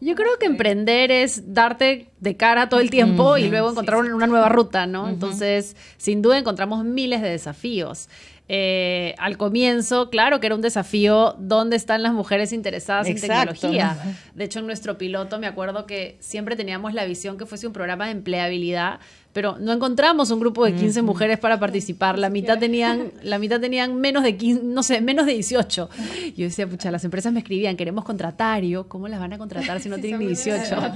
Yo creo que emprender es darte de cara todo el tiempo y luego encontrar una nueva ruta, ¿no? Entonces, sin duda encontramos miles de desafíos. Al comienzo, claro que era un desafío, ¿dónde están las mujeres interesadas en tecnología? De hecho, en nuestro piloto me acuerdo que siempre teníamos la visión que fuese un programa de empleabilidad, pero no encontramos un grupo de 15 mujeres para participar. La mitad tenían menos de 15, no sé, menos de 18. Yo decía, pucha, las empresas me escribían, queremos contratar. Y yo, ¿cómo las van a contratar si no tienen ni 18?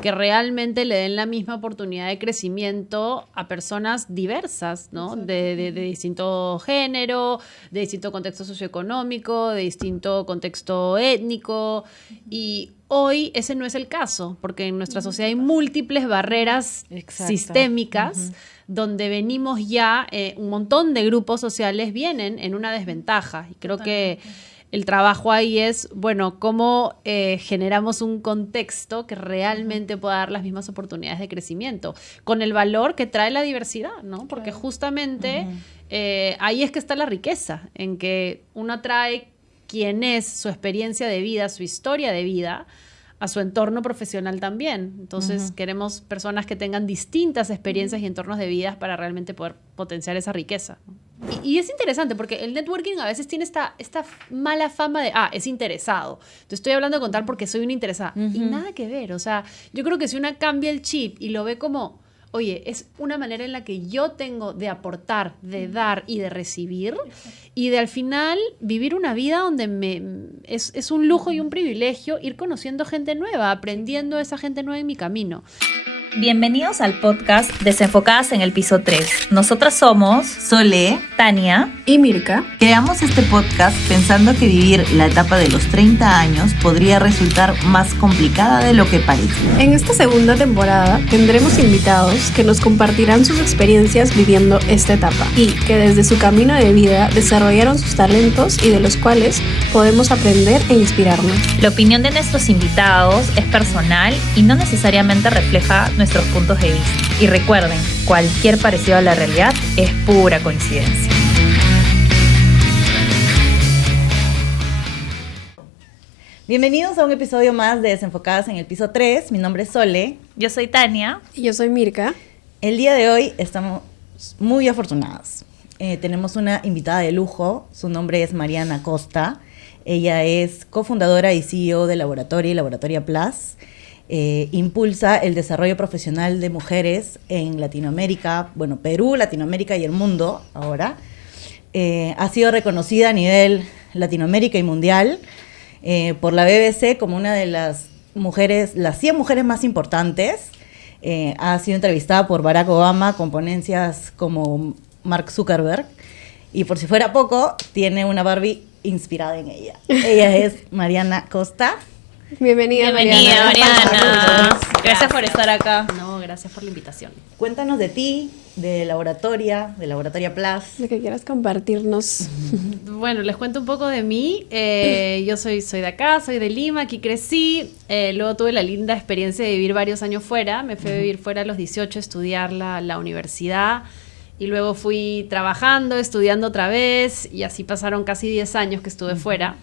Que realmente le den la misma oportunidad de crecimiento a personas diversas, ¿no? De distinto género, de distinto contexto socioeconómico, de distinto contexto étnico. Y hoy ese no es el caso, porque en nuestra sociedad hay múltiples barreras sistémicas donde venimos ya, un montón de grupos sociales vienen en una desventaja. Y creo que el trabajo ahí es, bueno, cómo generamos un contexto que realmente pueda dar las mismas oportunidades de crecimiento, con el valor que trae la diversidad, ¿no? Porque justamente ahí es que está la riqueza, en que uno trae quién es, su experiencia de vida, su historia de vida, a su entorno profesional también. Entonces, queremos personas que tengan distintas experiencias y entornos de vida para realmente poder potenciar esa riqueza, ¿no? Y es interesante porque el networking a veces tiene esta mala fama de, es interesado. Te estoy hablando de contar porque soy una interesada. Y nada que ver. O sea, yo creo que si una cambia el chip y lo ve como, oye, es una manera en la que yo tengo de aportar, de dar y de recibir, y de al final vivir una vida donde es un lujo y un privilegio ir conociendo gente nueva, aprendiendo de esa gente nueva en mi camino. Bienvenidos al podcast Desenfocadas en el Piso 3. Nosotras somos Sole, Tania y Mirka. Creamos este podcast pensando que vivir la etapa de los 30 años podría resultar más complicada de lo que parece. En esta segunda temporada tendremos invitados que nos compartirán sus experiencias viviendo esta etapa y que desde su camino de vida desarrollaron sus talentos y de los cuales podemos aprender e inspirarnos. La opinión de nuestros invitados es personal y no necesariamente refleja nuestros puntos de vista. Y recuerden, cualquier parecido a la realidad es pura coincidencia. Bienvenidos a un episodio más de Desenfocadas en el Piso 3. Mi nombre es Sole. Yo soy Tania. Y yo soy Mirka. El día de hoy estamos muy afortunadas. Tenemos una invitada de lujo. Su nombre es Mariana Costa. Ella es cofundadora y CEO de Laboratoria y Laboratoria Plus. Impulsa el desarrollo profesional de mujeres en Latinoamérica, bueno, Perú, Latinoamérica y el mundo ahora. Ha sido reconocida a nivel Latinoamérica y mundial por la BBC como una de las 100 mujeres más importantes. Ha sido entrevistada por Barack Obama con ponencias como Mark Zuckerberg. Y por si fuera poco, tiene una Barbie inspirada en ella. Ella es Mariana Costa. Bienvenida, Mariana. Gracias por estar acá. No, gracias por la invitación. Cuéntanos de ti, de Laboratoria Plus. Lo que quieras compartirnos. Bueno, les cuento un poco de mí. Yo soy de acá, soy de Lima, aquí crecí. Luego tuve la linda experiencia de vivir varios años fuera. Me fui a vivir fuera a los 18 a estudiar la universidad. Y luego fui trabajando, estudiando otra vez. Y así pasaron casi 10 años que estuve fuera.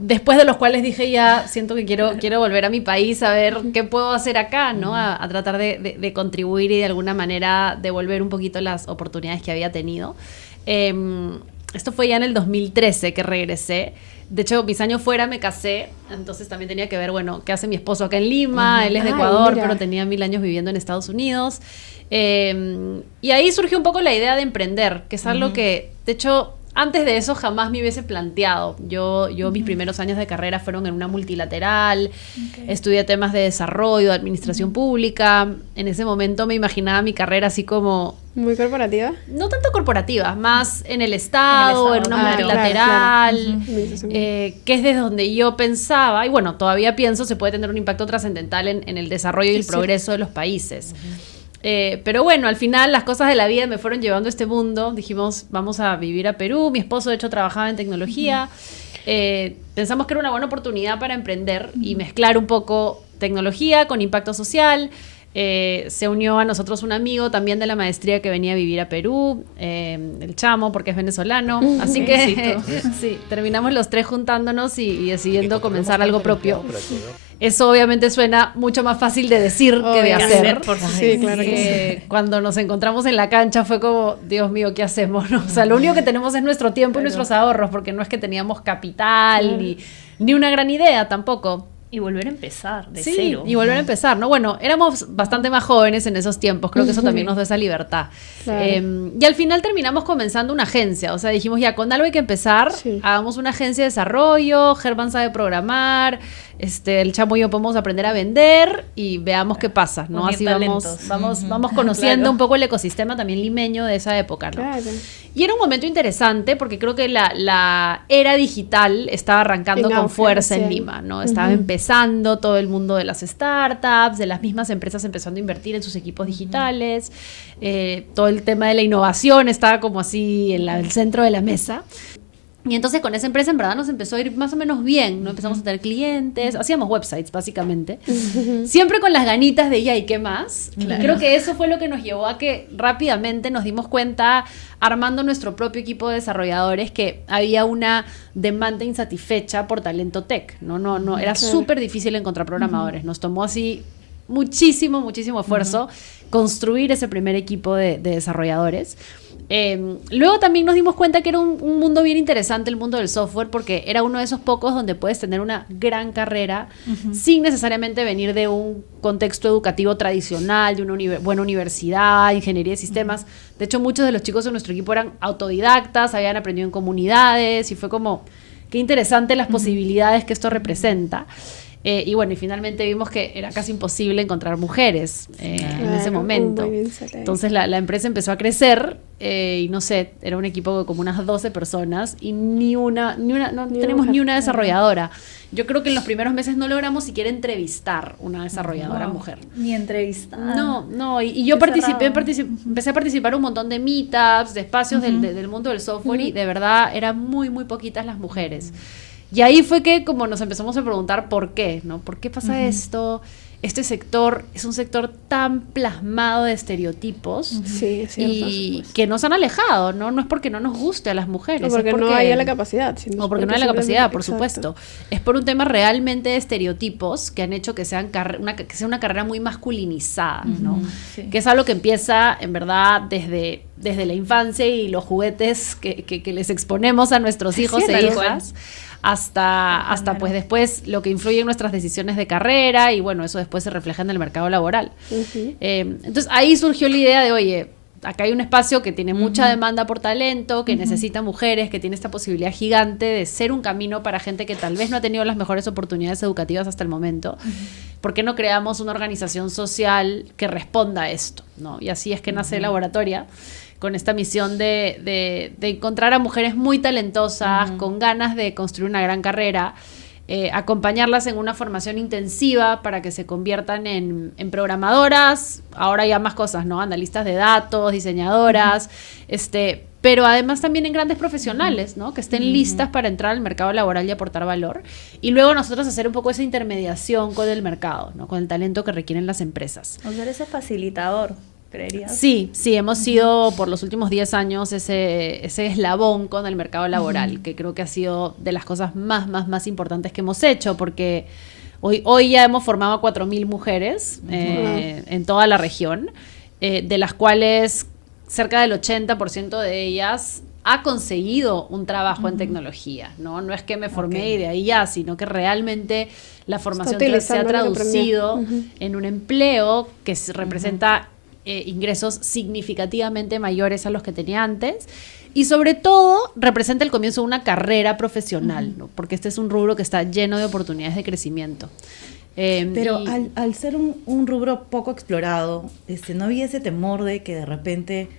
Después de los cuales dije, ya siento que quiero volver a mi país a ver qué puedo hacer acá, ¿no? A tratar de contribuir y de alguna manera devolver un poquito las oportunidades que había tenido. Esto fue ya en el 2013 que regresé. De hecho, mis años fuera me casé, entonces también tenía que ver, bueno, qué hace mi esposo acá en Lima. Él es de Ecuador, pero tenía 1000 años viviendo en Estados Unidos. Y ahí surgió un poco la idea de emprender, que es algo que, de hecho, antes de eso jamás me hubiese planteado. Yo mis primeros años de carrera fueron en una multilateral, estudié temas de desarrollo, de administración pública. En ese momento me imaginaba mi carrera así como... ¿Muy corporativa? No tanto corporativa, más en el Estado, en una multilateral, que es desde donde yo pensaba, y bueno, todavía pienso, se puede tener un impacto trascendental en el desarrollo y el progreso de los países. Pero bueno, al final las cosas de la vida me fueron llevando a este mundo. Dijimos, vamos a vivir a Perú. Mi esposo, de hecho, trabajaba en tecnología. Pensamos que era una buena oportunidad para emprender y mezclar un poco tecnología con impacto social. Se unió a nosotros un amigo también de la maestría que venía a vivir a Perú, el Chamo, porque es venezolano. Así que sí, terminamos los 3 juntándonos y decidiendo comenzar algo propio. Eso obviamente suena mucho más fácil de decir que de hacer. Sí, claro que sí. Cuando nos encontramos en la cancha fue como, Dios mío, ¿qué hacemos? ¿No? O sea, lo único que tenemos es nuestro tiempo y nuestros ahorros, porque no es que teníamos capital ni una gran idea tampoco. Y volver a empezar de Sí, cero. y volver a empezar, ¿no? Bueno, éramos bastante más jóvenes en esos tiempos, creo que eso también nos da esa libertad. Claro. Y al final terminamos comenzando una agencia, o sea, dijimos, ya, con algo hay que empezar, hagamos una agencia de desarrollo, Germán sabe programar, el Chamo y yo podemos aprender a vender y veamos qué pasa, ¿no? Unir Así talentos. vamos conociendo un poco el ecosistema también limeño de esa época, ¿no? Claro. Y era un momento interesante porque creo que la era digital estaba arrancando En con auge, fuerza sí. en Lima, ¿no? Estaba empezando todo el mundo de las startups, de las mismas empresas empezando a invertir en sus equipos digitales, todo el tema de la innovación estaba como así en el centro de la mesa. Y entonces con esa empresa en verdad nos empezó a ir más o menos bien, ¿no? Empezamos a tener clientes, hacíamos websites básicamente, siempre con las ganitas de ya y qué más. Claro. Y creo que eso fue lo que nos llevó a que rápidamente nos dimos cuenta, armando nuestro propio equipo de desarrolladores, que había una demanda insatisfecha por talento tech, ¿no? Era súper difícil encontrar programadores, nos tomó así muchísimo esfuerzo construir ese primer equipo de desarrolladores. Luego también nos dimos cuenta que era un mundo bien interesante, el mundo del software, porque era uno de esos pocos donde puedes tener una gran carrera sin necesariamente venir de un contexto educativo tradicional, de una buena universidad, ingeniería de sistemas. De hecho, muchos de los chicos de nuestro equipo eran autodidactas, habían aprendido en comunidades y fue como, qué interesante las posibilidades que esto representa. Y bueno, y finalmente vimos que era casi imposible encontrar mujeres en ese momento. Entonces la empresa empezó a crecer y no sé, era un equipo de como unas 12 personas y no tenemos ni una desarrolladora. Yo creo que en los primeros meses no logramos siquiera entrevistar una desarrolladora mujer. Ni entrevistar. No, y yo empecé a participar un montón de meetups, de espacios del mundo del software y de verdad eran muy poquitas las mujeres. Y ahí fue que como nos empezamos a preguntar por qué, ¿no? ¿Por qué pasa esto? Este sector es un sector tan plasmado de estereotipos Sí, es cierto, y que nos han alejado, ¿no? No es porque no nos guste a las mujeres. O porque no haya la capacidad. Sino O porque no hay la capacidad, por simplemente- supuesto. Es por un tema realmente de estereotipos que han hecho que sea una carrera muy masculinizada, ¿no? Sí. Que es algo que empieza, en verdad, desde la infancia y los juguetes que les exponemos a nuestros hijos Sí, e tal hijas, hasta pues después lo que influye en nuestras decisiones de carrera y bueno, eso después se refleja en el mercado laboral. Entonces ahí surgió la idea de, oye, acá hay un espacio que tiene mucha demanda por talento, que necesita mujeres, que tiene esta posibilidad gigante de ser un camino para gente que tal vez no ha tenido las mejores oportunidades educativas hasta el momento. ¿Por qué no creamos una organización social que responda a esto, ¿no? Y así es que nace Laboratoria, con esta misión de encontrar a mujeres muy talentosas, con ganas de construir una gran carrera, acompañarlas en una formación intensiva para que se conviertan en programadoras, ahora ya más cosas, ¿no? Analistas de datos, diseñadoras, pero además también en grandes profesionales, ¿no? Que estén listas para entrar al mercado laboral y aportar valor. Y luego nosotros hacer un poco esa intermediación con el mercado, ¿no? Con el talento que requieren las empresas. O sea, ese facilitador, ¿creerías? Sí, hemos sido por los últimos 10 años ese eslabón con el mercado laboral, que creo que ha sido de las cosas más importantes que hemos hecho, porque hoy ya hemos formado a 4.000 mujeres en toda la región, de las cuales cerca del 80% de ellas ha conseguido un trabajo en tecnología, ¿no? No es que me formé y de ahí ya, sino que realmente la formación se ha traducido en un empleo que representa ingresos significativamente mayores a los que tenía antes y sobre todo representa el comienzo de una carrera profesional, ¿no? Porque este es un rubro que está lleno de oportunidades de crecimiento. Pero al ser un rubro poco explorado, no había ese temor de que de repente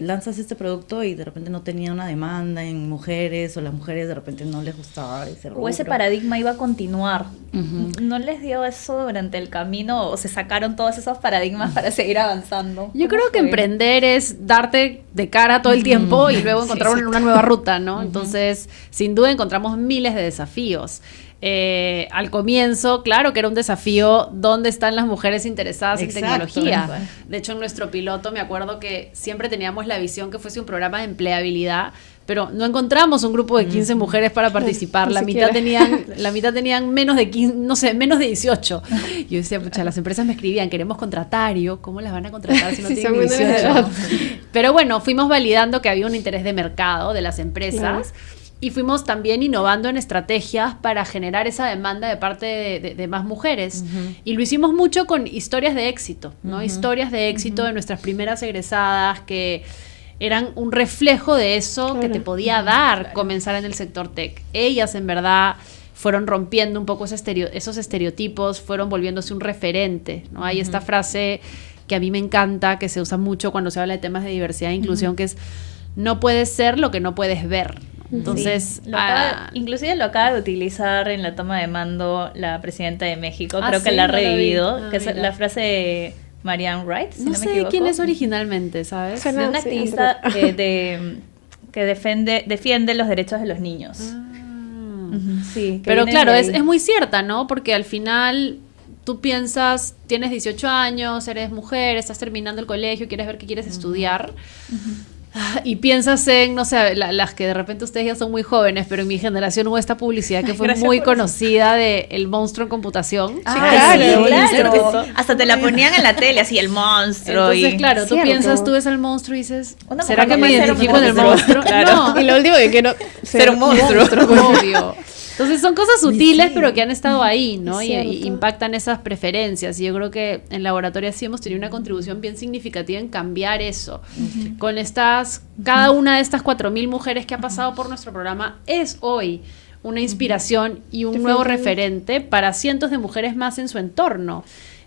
lanzas este producto y de repente no tenía una demanda en mujeres o las mujeres de repente no les gustaba ese rubro. O ese paradigma iba a continuar. ¿No les dio eso durante el camino o se sacaron todos esos paradigmas para seguir avanzando? Yo creo que emprender es darte de cara todo el tiempo y luego encontrar una nueva ruta, ¿no? Entonces, sin duda encontramos miles de desafíos. Al comienzo, claro que era un desafío, ¿dónde están las mujeres interesadas en Exacto, tecnología? tal cual. De hecho, en nuestro piloto me acuerdo que siempre teníamos la visión que fuese un programa de empleabilidad, pero no encontramos un grupo de 15 mujeres para participar. ni La mitad siquiera. tenían menos de 15, no sé, menos de 18. Yo decía, pucha, las empresas me escribían, queremos contratar. Y yo, ¿cómo las van a contratar si no Si tienen son menores de 18? edad. Pero bueno, fuimos validando que había un interés de mercado de las empresas. Claro. Y fuimos también innovando en estrategias para generar esa demanda de parte de más mujeres. Y lo hicimos mucho con historias de éxito, ¿no? Historias de éxito de nuestras primeras egresadas que eran un reflejo de eso que te podía dar comenzar en el sector tech. Ellas, en verdad, fueron rompiendo un poco esos estereotipos, fueron volviéndose un referente, ¿no? Hay esta frase que a mí me encanta, que se usa mucho cuando se habla de temas de diversidad e inclusión, que es, no puedes ser lo que no puedes ver. Entonces, Sí, inclusive lo acaba de utilizar en la toma de mando la presidenta de México, creo que sí, la ha no la vi. revivido, que es Mira. la frase de Marianne Wright, si no, no me sé equivoco. quién es originalmente, ¿sabes? Suena- De una sí, activista que defiende los derechos de los niños. Sí, que Pero viene claro, de es ahí. muy cierta, ¿no? Porque al final tú piensas, tienes 18 años, eres mujer, estás terminando el colegio, quieres ver qué quieres estudiar. Y piensas en, no sé, las que de repente ustedes ya son muy jóvenes, pero en mi generación hubo esta publicidad que fue Gracias muy por eso. conocida de El monstruo en computación. Ah, claro, sí, claro. claro. Hasta te la ponían en la tele, así el monstruo. Entonces, y... claro, tú Cierto. piensas, tú ves al monstruo y dices, Una ¿será mujer que no me puede ser identifico un con el monstruo. monstruo? Claro. No. Y lo último que quiero Ser un monstruo. Obvio. Entonces son cosas sutiles, pero que han estado ahí, ¿no? Es Y cierto. impactan esas preferencias. Y yo creo que en Laboratorio sí hemos tenido una contribución bien significativa en cambiar eso. Con cada una de estas 4.000 mujeres que ha pasado por nuestro programa es hoy una inspiración y un nuevo referente para cientos de mujeres más en su entorno.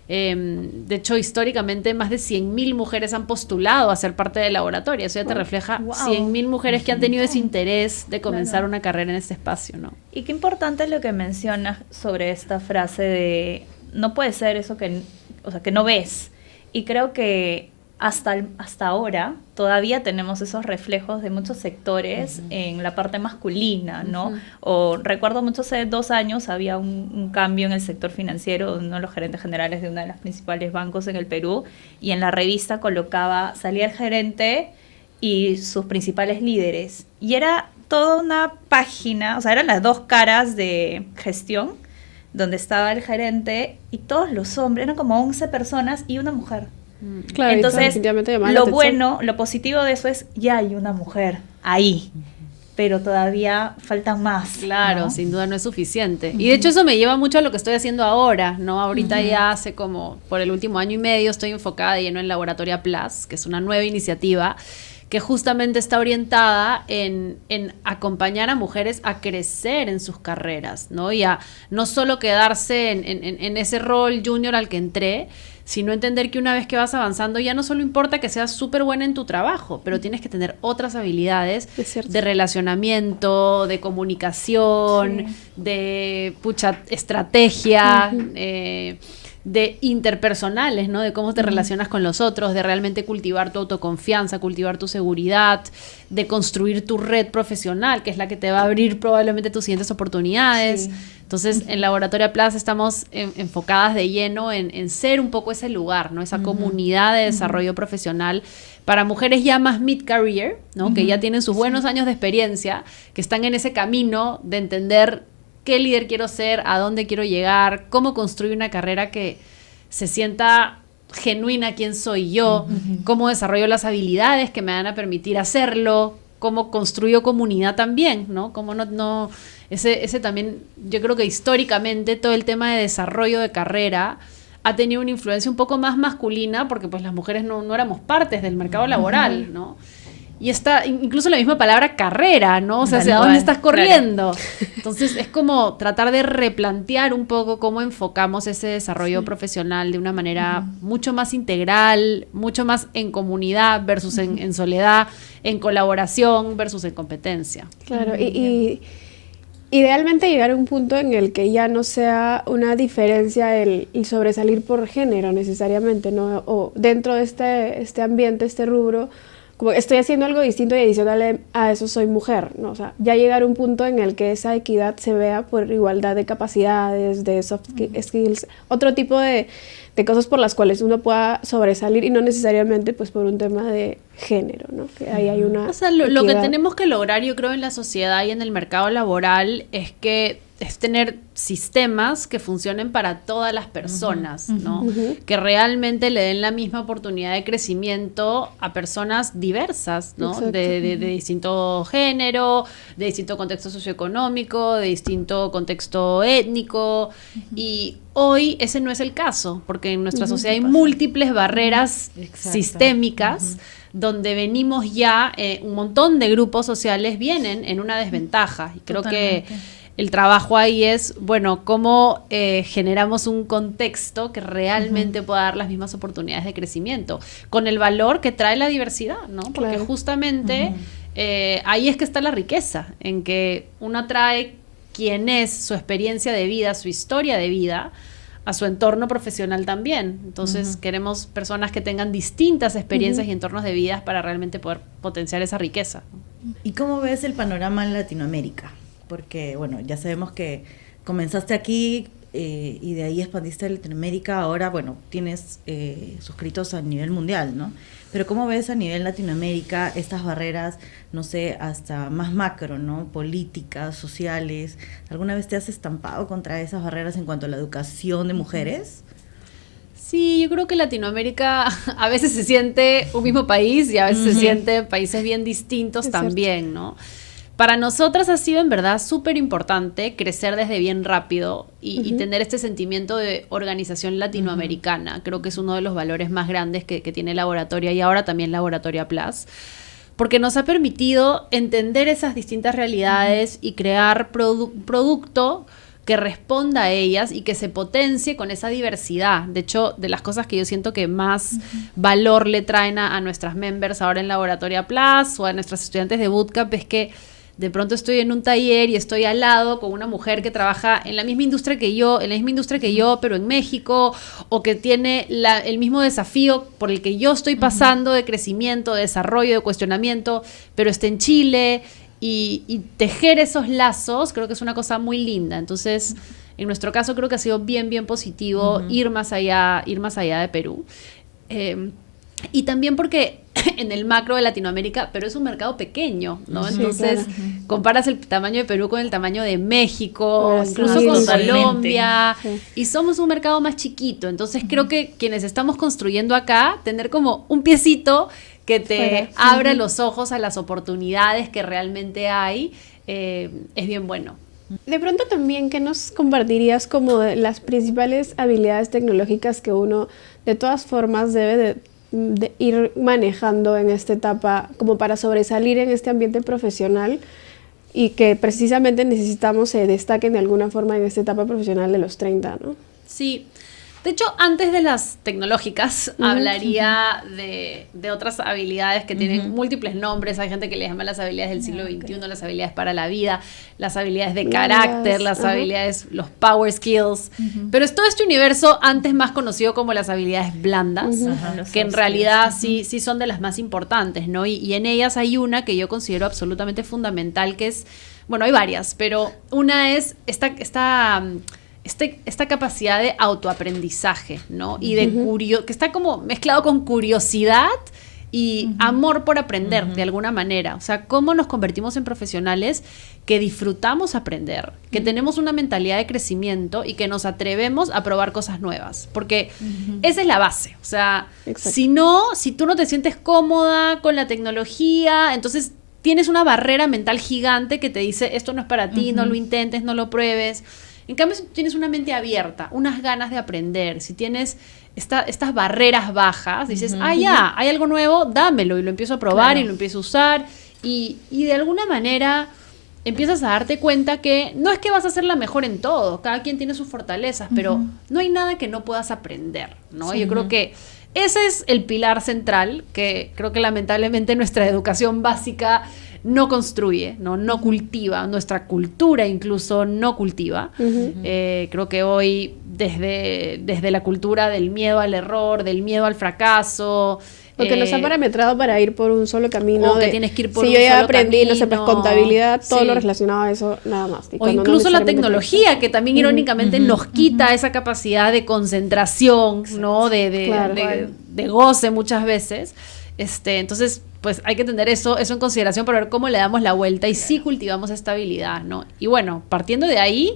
De hecho, históricamente más de 100.000 mujeres han postulado a ser parte del laboratorio. Eso ya te refleja 100.000 mujeres que han tenido ese interés de comenzar una carrera en este espacio, ¿no? Y qué importante es lo que mencionas sobre esta frase de no puede ser eso que no ves. Y creo que hasta ahora todavía tenemos esos reflejos de muchos sectores en la parte masculina, ¿no? O recuerdo mucho, hace 2 años había un cambio en el sector financiero, uno de los gerentes generales de uno de los principales bancos en el Perú, y en la revista salía el gerente y sus principales líderes. Y era toda una página, o sea, eran las 2 caras de gestión, donde estaba el gerente y todos los hombres, eran como 11 personas y una mujer. Claro, Entonces, definitivamente llamaba la lo atención. bueno, lo positivo de eso es ya hay una mujer ahí, pero todavía faltan más. Claro, ¿no? sin duda no es suficiente. Y de hecho eso me lleva mucho a lo que estoy haciendo ahora, ¿no? Ahorita ya hace como, por el último año y medio, estoy enfocada de lleno en Laboratoria Plus, que es una nueva iniciativa que justamente está orientada en acompañar a mujeres a crecer en sus carreras, ¿no? Y a no solo quedarse en ese rol junior al que entré, sino entender que una vez que vas avanzando ya no solo importa que seas súper buena en tu trabajo, pero tienes que tener otras habilidades Es cierto. de relacionamiento, de comunicación, de estrategia, de interpersonales, ¿no? De cómo te relacionas con los otros, de realmente cultivar tu autoconfianza, cultivar tu seguridad, de construir tu red profesional, que es la que te va a abrir probablemente tus siguientes oportunidades. Sí. Entonces, en Laboratoria Plus estamos enfocadas de lleno en ser un poco ese lugar, ¿no? Esa comunidad de desarrollo profesional para mujeres ya más mid-career, ¿no? Que ya tienen sus buenos años de experiencia, que están en ese camino de entender qué líder quiero ser, a dónde quiero llegar, cómo construir una carrera que se sienta genuina quién soy yo, cómo desarrollo las habilidades que me van a permitir hacerlo, cómo construyo comunidad también, ¿no? Cómo ese también, yo creo que históricamente todo el tema de desarrollo de carrera ha tenido una influencia un poco más masculina porque pues las mujeres no éramos partes del mercado laboral, ¿no? Y está incluso la misma palabra carrera, ¿no? O sea, ¿hacia dónde estás corriendo? Claro. Entonces, es como tratar de replantear un poco cómo enfocamos ese desarrollo profesional de una manera mucho más integral, mucho más en comunidad versus en soledad, en colaboración versus en competencia. Claro, y idealmente llegar a un punto en el que ya no sea una diferencia el sobresalir por género necesariamente, ¿no? O dentro de este ambiente, este rubro, como estoy haciendo algo distinto y adicional a eso soy mujer, ¿no? O sea, ya llegar a un punto en el que esa equidad se vea por igualdad de capacidades, de soft skills, otro tipo de cosas por las cuales uno pueda sobresalir y no necesariamente pues por un tema de género, ¿no? Que ahí hay una lo que tenemos que lograr, yo creo, en la sociedad y en el mercado laboral es tener sistemas que funcionen para todas las personas, ¿no? Que realmente le den la misma oportunidad de crecimiento a personas diversas, ¿no? De distinto género, de distinto contexto socioeconómico, de distinto contexto étnico. Y hoy ese no es el caso, porque en nuestra sociedad hay múltiples barreras sistémicas donde venimos ya, un montón de grupos sociales vienen en una desventaja. Y creo que el trabajo ahí es, bueno, cómo generamos un contexto que realmente pueda dar las mismas oportunidades de crecimiento, con el valor que trae la diversidad, ¿no? Porque justamente ahí es que está la riqueza, en que uno trae quién es, su experiencia de vida, su historia de vida, a su entorno profesional también. Entonces queremos personas que tengan distintas experiencias y entornos de vida para realmente poder potenciar esa riqueza. ¿Y cómo ves el panorama en Latinoamérica? Porque, bueno, ya sabemos que comenzaste aquí y de ahí expandiste a Latinoamérica. Ahora, bueno, tienes suscritos a nivel mundial, ¿no? Pero ¿cómo ves a nivel Latinoamérica estas barreras, no sé, hasta más macro, ¿no? Políticas, sociales. ¿Alguna vez te has estampado contra esas barreras en cuanto a la educación de mujeres? Sí, yo creo que Latinoamérica a veces se siente un mismo país y a veces se siente países bien distintos también, ¿no? Para nosotras ha sido en verdad súper importante crecer desde bien rápido y tener este sentimiento de organización latinoamericana. Creo que es uno de los valores más grandes que tiene Laboratoria y ahora también Laboratoria Plus, porque nos ha permitido entender esas distintas realidades y crear producto que responda a ellas y que se potencie con esa diversidad. De hecho, de las cosas que yo siento que más valor le traen a nuestras members ahora en Laboratoria Plus o a nuestras estudiantes de bootcamp es que de pronto estoy en un taller y estoy al lado con una mujer que trabaja en la misma industria que yo, pero en México, o que tiene el mismo desafío por el que yo estoy pasando de crecimiento, de desarrollo, de cuestionamiento, pero está en Chile, y tejer esos lazos creo que es una cosa muy linda. Entonces, en nuestro caso creo que ha sido bien, bien positivo ir más allá de Perú. Y también porque en el macro de Latinoamérica, pero es un mercado pequeño, ¿no? Sí, entonces, comparas el tamaño de Perú con el tamaño de México, incluso sí, con totalmente. Colombia, y somos un mercado más chiquito. Entonces, creo que quienes estamos construyendo acá, tener como un piecito que te abra los ojos a las oportunidades que realmente hay, es bien bueno. De pronto también, ¿qué nos compartirías como de las principales habilidades tecnológicas que uno de todas formas debe de ir manejando en esta etapa como para sobresalir en este ambiente profesional y que precisamente necesitamos se destaquen de alguna forma en esta etapa profesional de los 30, ¿no? Sí. De hecho, antes de las tecnológicas, hablaría de otras habilidades que tienen múltiples nombres. Hay gente que le llama las habilidades del siglo XXI, las habilidades para la vida, las habilidades de carácter, las habilidades, los power skills. Pero es todo este universo antes más conocido como las habilidades blandas, que en realidad sí son de las más importantes, ¿no? Y en ellas hay una que yo considero absolutamente fundamental, que es, bueno, hay varias, pero una es esta capacidad de autoaprendizaje, ¿no? Y que está como mezclado con curiosidad y amor por aprender, de alguna manera. O sea, cómo nos convertimos en profesionales que disfrutamos aprender, que tenemos una mentalidad de crecimiento y que nos atrevemos a probar cosas nuevas. Porque esa es la base. O sea, si tú no te sientes cómoda con la tecnología, entonces tienes una barrera mental gigante que te dice, esto no es para ti, no lo intentes, no lo pruebes. En cambio, si tú tienes una mente abierta, unas ganas de aprender, si tienes estas barreras bajas, dices, ya, hay algo nuevo, dámelo, y lo empiezo a probar y lo empiezo a usar, y de alguna manera empiezas a darte cuenta que no es que vas a ser la mejor en todo, cada quien tiene sus fortalezas, pero no hay nada que no puedas aprender, ¿no? Sí. Yo creo que ese es el pilar central que creo que lamentablemente nuestra educación básica no construye, no cultiva, nuestra cultura incluso no cultiva. Creo que hoy desde la cultura del miedo al error, del miedo al fracaso, Porque no está parametrado para ir por un solo camino. O que tienes que ir por un si yo ya solo aprendí, no sé, pues camino. contabilidad, todo Sí. lo relacionado a eso, nada más. Y O cuando no incluso la necesariamente tecnología, que también irónicamente nos quita esa capacidad de concentración, ¿no? Claro. De goce muchas veces. Entonces, pues hay que tener eso en consideración para ver cómo le damos la vuelta y sí cultivamos esta habilidad, ¿no? Y bueno, partiendo de ahí,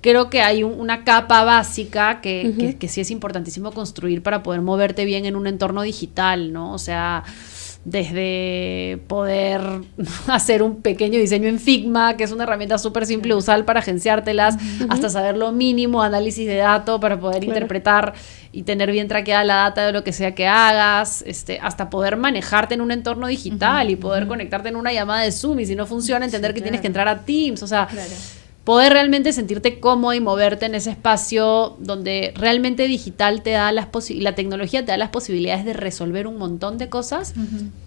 creo que hay una capa básica que sí es importantísimo construir para poder moverte bien en un entorno digital, ¿no? O sea, desde poder hacer un pequeño diseño en Figma, que es una herramienta súper simple de usar para agenciártelas, hasta saber lo mínimo, análisis de datos para poder interpretar y tener bien traqueada la data de lo que sea que hagas, hasta poder manejarte en un entorno digital y poder conectarte en una llamada de Zoom y si no funciona entender que tienes que entrar a Teams, o sea... Poder realmente sentirte cómodo y moverte en ese espacio donde realmente digital te da la tecnología te da las posibilidades de resolver un montón de cosas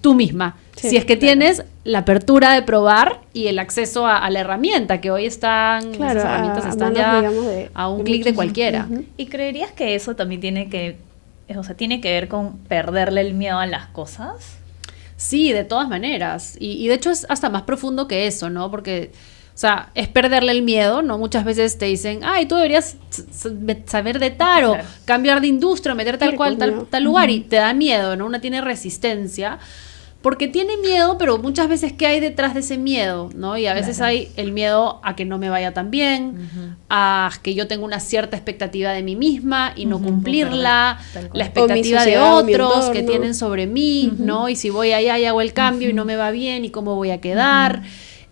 tú misma. Sí, si es que tienes la apertura de probar y el acceso a la herramienta, que hoy están, Claro, esas herramientas están manos, ya digamos, a un clic de cualquiera. ¿Y creerías que eso también tiene que ver con perderle el miedo a las cosas? Sí, de todas maneras. Y de hecho es hasta más profundo que eso, ¿no? Porque... O sea, es perderle el miedo, ¿no? Muchas veces te dicen, ay, tú deberías saber de tarot, Claro. cambiar de industria, meter tal cual, tal lugar, y te da miedo, ¿no? Una tiene resistencia, porque tiene miedo, pero muchas veces, ¿qué hay detrás de ese miedo, no? Y a veces hay el miedo a que no me vaya tan bien, a que yo tenga una cierta expectativa de mí misma y no cumplirla, Tal cual. la expectativa de sociedad, o mi otros que entorno. tienen sobre mí, ¿no? Y si voy allá y hago el cambio y no me va bien, ¿y cómo voy a quedar?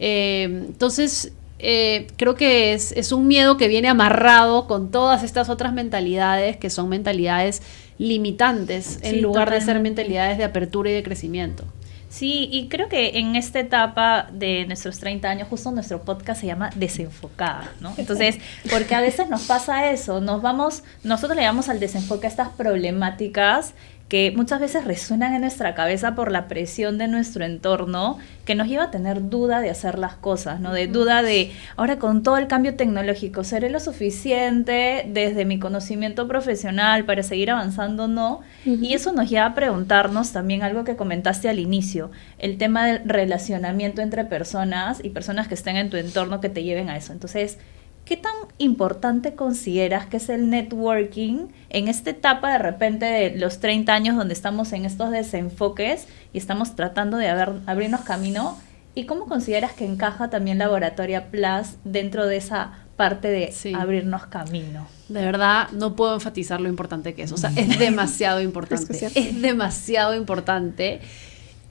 Entonces, creo que es un miedo que viene amarrado con todas estas otras mentalidades que son mentalidades limitantes en Sí, lugar de ser totalmente. mentalidades de apertura y de crecimiento. Sí, y creo que en esta etapa de nuestros 30 años, justo nuestro podcast se llama Desenfocada, ¿no? Entonces, porque a veces nos pasa eso, nosotros le damos al desenfoque a estas problemáticas que muchas veces resuenan en nuestra cabeza por la presión de nuestro entorno, que nos lleva a tener duda de hacer las cosas, ¿no? De duda de, ahora con todo el cambio tecnológico, ¿seré lo suficiente desde mi conocimiento profesional para seguir avanzando o no? Y eso nos lleva a preguntarnos también algo que comentaste al inicio, el tema del relacionamiento entre personas y personas que estén en tu entorno que te lleven a eso. Entonces, ¿qué tan importante consideras que es el networking en esta etapa de repente de los 30 años donde estamos en estos desenfoques y estamos tratando de abrirnos camino? ¿Y cómo consideras que encaja también Laboratoria Plus dentro de esa parte de abrirnos camino? De verdad, no puedo enfatizar lo importante que es. O sea, es demasiado importante. Es demasiado importante.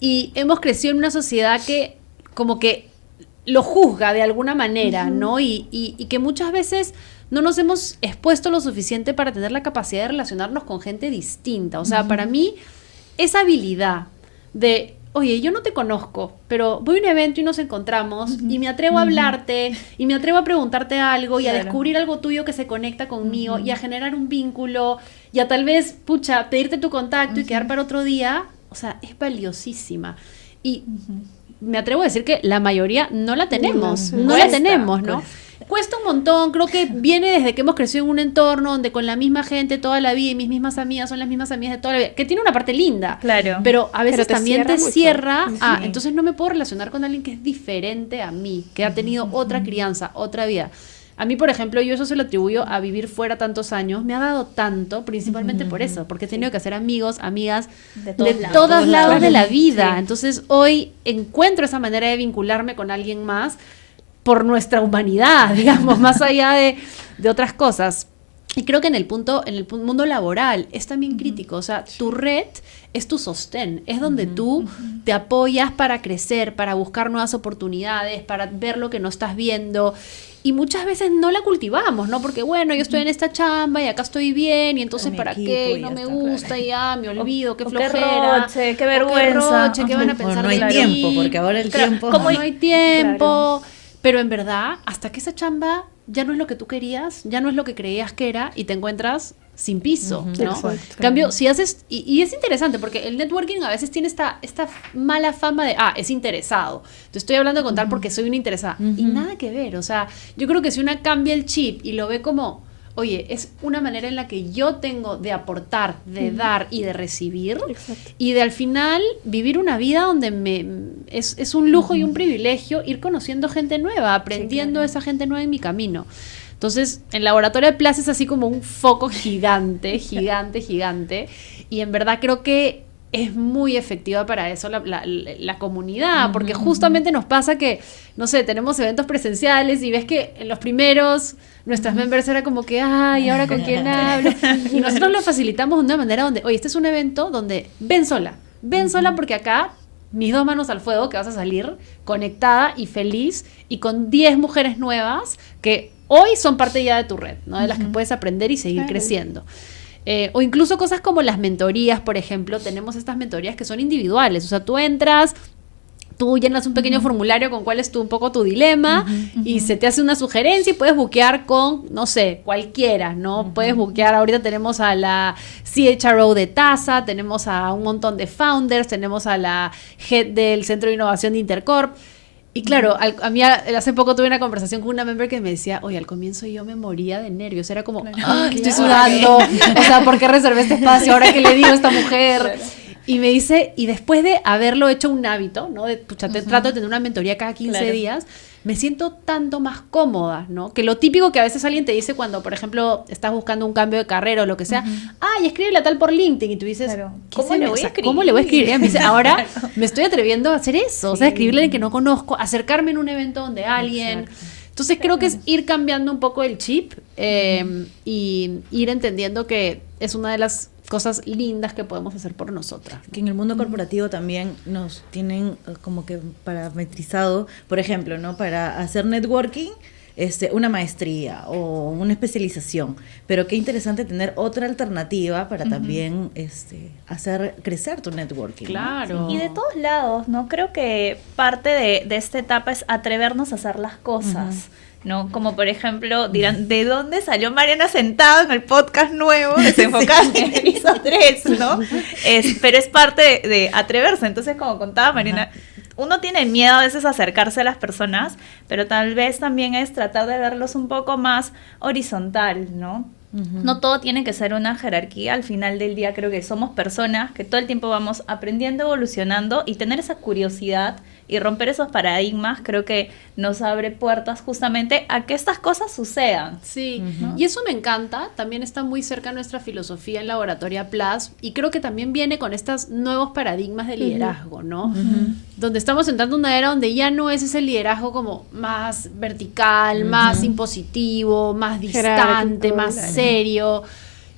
Y hemos crecido en una sociedad que como que lo juzga de alguna manera, ¿no? Y que muchas veces no nos hemos expuesto lo suficiente para tener la capacidad de relacionarnos con gente distinta. O sea, para mí, esa habilidad de, oye, yo no te conozco, pero voy a un evento y nos encontramos y me atrevo a hablarte y me atrevo a preguntarte algo y a descubrir algo tuyo que se conecta conmigo y a generar un vínculo y a tal vez, pucha, pedirte tu contacto y quedar para otro día, o sea, es valiosísima. Y me atrevo a decir que la mayoría no la tenemos, no la tenemos, ¿no? Cuesta un montón, creo que viene desde que hemos crecido en un entorno donde con la misma gente toda la vida y mis mismas amigas son las mismas amigas de toda la vida, que tiene una parte linda, Claro. pero a veces también te mucho. cierra entonces no me puedo relacionar con alguien que es diferente a mí, que ha tenido otra crianza, otra vida. A mí, por ejemplo, yo eso se lo atribuyo a vivir fuera tantos años. Me ha dado tanto, principalmente por eso, porque he tenido que hacer amigos, amigas de todos lados de la vida. Sí. Entonces, hoy encuentro esa manera de vincularme con alguien más por nuestra humanidad, digamos, más allá de otras cosas. Y creo que en el mundo laboral es también crítico, o sea, tu red es tu sostén, es donde tú te apoyas para crecer, para buscar nuevas oportunidades, para ver lo que no estás viendo, y muchas veces no la cultivamos, ¿no? Porque bueno, yo estoy en esta chamba y acá estoy bien, y entonces ¿para qué? No me gusta, y ya me olvido, qué flojera, qué vergüenza, qué van a pensar no hay de mí. tiempo, porque ahora el tiempo... No hay tiempo. Pero en verdad, hasta que esa chamba ya no es lo que tú querías, ya no es lo que creías que era y te encuentras sin piso, ¿no? Exacto. En cambio, si haces... Y es interesante porque el networking a veces tiene esta mala fama de, es interesado. Te estoy hablando de contar porque soy una interesada. Y nada que ver, o sea, yo creo que si una cambia el chip y lo ve como... oye, es una manera en la que yo tengo de aportar, de dar y de recibir. Exacto. Y de al final vivir una vida donde es un lujo y un privilegio ir conociendo gente nueva, aprendiendo de esa gente nueva en mi camino. Entonces, en Laboratorio de Plaza es así como un foco gigante, gigante. Y en verdad creo que es muy efectiva para eso la comunidad, porque justamente nos pasa que, no sé, tenemos eventos presenciales y ves que en los primeros nuestras members era como que, ay, ¿ahora con quién hablo? Y nosotros lo facilitamos de una manera donde, oye, este es un evento donde ven sola porque acá mis 2 manos al fuego, que vas a salir conectada y feliz y con 10 mujeres nuevas que hoy son parte ya de tu red, ¿no? De las que puedes aprender y seguir creciendo. O incluso cosas como las mentorías, por ejemplo. Tenemos estas mentorías que son individuales. O sea, tú entras, tú llenas un pequeño formulario con cuál es un poco tu dilema y se te hace una sugerencia y puedes buquear con, no sé, cualquiera, ¿no? Puedes buquear, ahorita tenemos a la CHRO de TASA, tenemos a un montón de founders, tenemos a la head del Centro de Innovación de Intercorp. Y claro, a mí hace poco tuve una conversación con una member que me decía, oye, al comienzo yo me moría de nervios, era como, estoy sudando, o sea, ¿por qué reservé este espacio? ¿Ahora qué le digo a esta mujer? Claro. Y me dice, y después de haberlo hecho un hábito, ¿no? Pucha, trato de tener una mentoría cada 15 días, me siento tanto más cómoda, ¿no? Que lo típico que a veces alguien te dice cuando, por ejemplo, estás buscando un cambio de carrera o lo que sea, ay, escríbele a tal por LinkedIn, y tú dices, ¿cómo le voy a escribir? ¿Cómo le voy a escribir? Y me dice, ahora me estoy atreviendo a hacer eso, o sea, escribirle a alguien que no conozco, acercarme en un evento donde alguien... Entonces creo que es ir cambiando un poco el chip y ir entendiendo que es una de las cosas lindas que podemos hacer por nosotras. Que en el mundo corporativo también nos tienen como que parametrizado, por ejemplo, ¿no? Para hacer networking, una maestría o una especialización. Pero qué interesante tener otra alternativa para también hacer crecer tu networking. Claro. ¿No? Y de todos lados, ¿no? Creo que parte de esta etapa es atrevernos a hacer las cosas. ¿No? Como por ejemplo, dirán, ¿de dónde salió Mariana sentada en el podcast nuevo? Desenfocada en el piso 3, ¿no? Pero es parte de atreverse. Entonces, como contaba Mariana, uno tiene miedo a veces a acercarse a las personas, pero tal vez también es tratar de verlos un poco más horizontal, ¿no? No todo tiene que ser una jerarquía. Al final del día creo que somos personas que todo el tiempo vamos aprendiendo, evolucionando, y tener esa curiosidad y romper esos paradigmas creo que nos abre puertas justamente a que estas cosas sucedan. Sí, y eso me encanta, también está muy cerca de nuestra filosofía en Laboratorio Plus, y creo que también viene con estos nuevos paradigmas de liderazgo, ¿no? Donde estamos entrando en una era donde ya no es ese liderazgo como más vertical, más impositivo, más distante, más serio,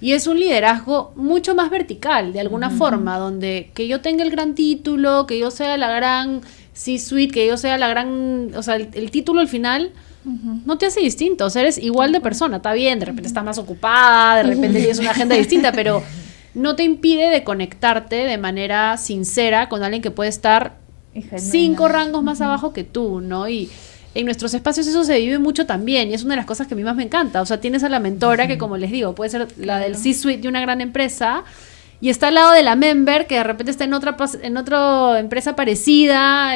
y es un liderazgo mucho más vertical, de alguna forma, donde que yo tenga el gran título, que yo sea la gran C-suite, que yo sea la gran... O sea, el título al final no te hace distinto. O sea, eres igual de persona. Está bien, de repente estás más ocupada, de repente tienes una agenda distinta, pero no te impide de conectarte de manera sincera con alguien que puede estar 5 rangos más abajo que tú, ¿no? Y en nuestros espacios eso se vive mucho también, y es una de las cosas que a mí más me encanta. O sea, tienes a la mentora que, como les digo, puede ser la del C-suite de una gran empresa, y está al lado de la member que de repente está en otra empresa parecida,